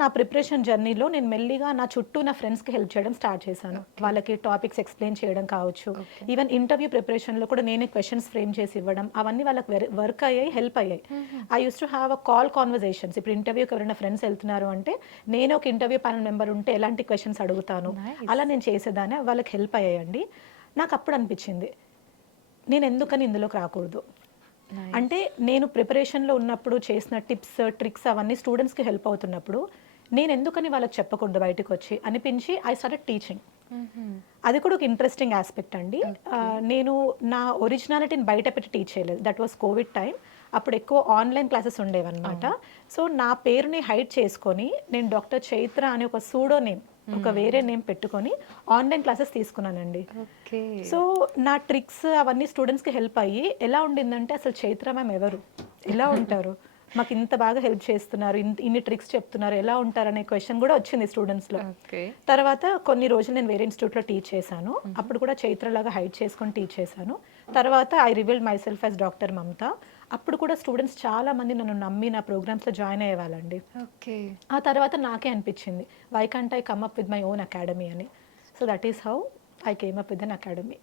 నా ప్రిపరేషన్ జర్నీలో నేను మెల్లిగా నా చుట్టూ నా ఫ్రెండ్స్కి హెల్ప్ చేయడం స్టార్ట్ చేశాను. వాళ్ళకి టాపిక్స్ ఎక్స్ప్లెయిన్ చేయడం కావచ్చు, ఈవెన్ ఇంటర్వ్యూ ప్రిపరేషన్లో కూడా నేనే క్వశ్చన్స్ ఫ్రేమ్ చేసి ఇవ్వడం, అవన్నీ వాళ్ళకి వర్క్ అయ్యాయి, హెల్ప్ అయ్యాయి. I use to have a call conversations. ఇప్పుడు ఇంటర్వ్యూకి ఎవరైనా ఫ్రెండ్స్ వెళ్తున్నారు అంటే నేను ఒక ఇంటర్వ్యూ ప్యానల్ మెంబర్ ఉంటే ఎలాంటి క్వశ్చన్స్ అడుగుతాను, అలా నేను చేసేదాన్ని, వాళ్ళకి హెల్ప్ అయ్యాయండి. నాకు అప్పుడు అనిపించింది నేను ఎందుకని ఇందులోకి రాకూడదు. అంటే నేను ప్రిపరేషన్లో ఉన్నప్పుడు చేసిన టిప్స్ ట్రిక్స్ అవన్నీ స్టూడెంట్స్కి హెల్ప్ అవుతున్నప్పుడు నేను ఎందుకని వాళ్ళకి చెప్పకూడదు బయటకు వచ్చి అనిపించి ఐ స్టార్టెడ్ టీచింగ్. అది కూడా ఒక ఇంట్రెస్టింగ్ ఆస్పెక్ట్ అండి. నేను నా ఒరిజినాలిటీని బయట పెట్టి టీచ్ చేయలేదు. That was Covid time. అప్పుడు ఎక్కువ ఆన్లైన్ క్లాసెస్ ఉండేవన్నమాట. సో నా పేరుని హైడ్ చేసుకొని నేను డాక్టర్ చైత్ర అనే ఒక సూడో నేమ్, ఒక వేరే నేమ్ పెట్టుకొని ఆన్లైన్ క్లాసెస్ తీసుకున్నానండి. సో నా ట్రిక్స్ అవన్నీ స్టూడెంట్స్కి హెల్ప్ అయ్యి ఎలా ఉండిందంటే అసలు చైత్ర మ్యామ్ ఎవరు, ఎలా ఉంటారు, మాకు ఇంత బాగా హెల్ప్ చేస్తున్నారు, ఇన్ని ట్రిక్స్ చెప్తున్నారు, ఎలా ఉంటారు అనే క్వశ్చన్ కూడా వచ్చింది స్టూడెంట్స్లో. తర్వాత కొన్ని రోజులు నేను వేరే ఇన్స్టిట్యూట్లో టీచ్ చేశాను. అప్పుడు కూడా చైత్ర లాగా హైడ్ చేసుకొని టీచ్ చేశాను. తర్వాత I revealed myself as doctor Mamata. అప్పుడు కూడా స్టూడెంట్స్ చాలా మంది నన్ను నమ్మి నా ప్రోగ్రామ్స్లో జాయిన్ అయ్యేవాళ్ళండి. ఆ తర్వాత నాకే అనిపించింది why can't I come up with my own academy అని. So that is how I came up with an academy.